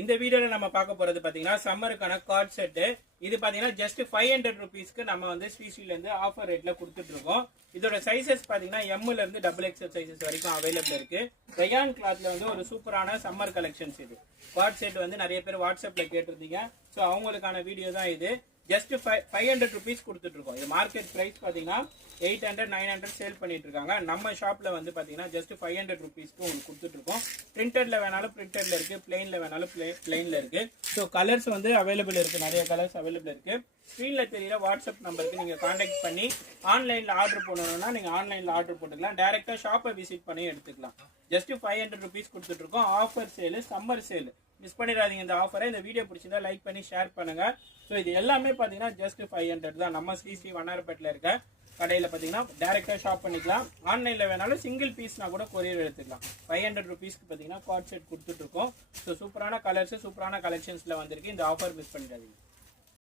இந்த வீடியோல நம்ம பார்க்க போறது பாத்தீங்கன்னா சம்மருக்கான கார்ட் செட். இது பாத்தீங்கன்னா ஜஸ்ட் 500 ருபீஸ்க்கு நம்ம வந்து ஸ்ரீஸ்ரீல இருந்து ஆஃபர் ரேட்ல கொடுத்துட்டு இருக்கோம். இதோட சைசஸ் பாத்தீங்கன்னா எம்ல இருந்து XXL சைசஸ் வரைக்கும் அவைலபிள் இருக்கு. ரயான் கிளாத்ல வந்து ஒரு சூப்பரான சம்மர் கலெக்ஷன்ஸ் இது. கார்ட் செட் வந்து நிறைய பேர் வாட்ஸ்அப்ல கேட்டிருந்தீங்க. ஸோ அவங்களுக்கான வீடியோ தான் இது. ஜஸ்ட் 500 ருபீஸ் கொடுத்துட்டு இருக்கோம். இது மார்க்கெட் பிரைஸ் பாத்தீங்கன்னா 800 900 சேல் பண்ணிட்டு இருக்காங்க. நம்ம ஷாப்ல வந்து பாத்தீங்கன்னா ஜஸ்ட் 500 ருபீஸ்க்கு உங்களுக்கு கொடுத்துட்டு இருக்கோம். பிரிண்டட்ல வேணாலும் பிரிண்டட்ல இருக்கு, பிளெயின்ல வேணாலும் பிளெயின்ல இருக்கு. ஸோ கலர்ஸ் வந்து அவைலபிள் இருக்கு, நிறைய கலர்ஸ் அவைலபிள் இருக்கு. ஸ்க்ரீன்ல தெரியல வாட்ஸ்அப் நம்பருக்கு நீங்க கான்டாக்ட் பண்ணி ஆன்லைன்ல ஆர்டர் பண்ணணும்னா நீங்க ஆன்லைன்ல ஆர்டர் போட்டுக்கலாம். டைரக்டா ஷாப்பை விசிட் பண்ணி எடுத்துக்கலாம். ஜஸ்ட் 500 ருபீஸ் கொடுத்துட்டு இருக்கோம். Offer sale, summer sale. Miss பண்ணிடாதீங்க இந்த ஆஃபரை. இந்த வீடியோ பிடிச்சிருந்தா லைக் பண்ணி ஷேர் பண்ணுங்க. ஸோ இது எல்லாமே பார்த்தீங்கன்னா ஜஸ்ட் 500 தான். நம்ம ஸ்ரீ வண்ணாரப்பேட்டில் இருக்க கடையில் பார்த்தீங்கன்னா டேரெக்டாக ஷாப் பண்ணிக்கலாம். ஆன்லைனில் வேணாலும் சிங்கிள் பீஸ்னா கூட கொரியர் எடுத்துக்கலாம். 500 ருபீஸ்க்கு பார்த்தீங்கன்னா கார்ட் செட் கொடுத்துட்டு இருக்கோம். ஸோ சூப்பரான கலர்ஸ், சூப்பரான கலெக்ஷன்ஸில் வந்திருக்கு. இந்த ஆஃபர் மிஸ் பண்ணிடாதீங்க.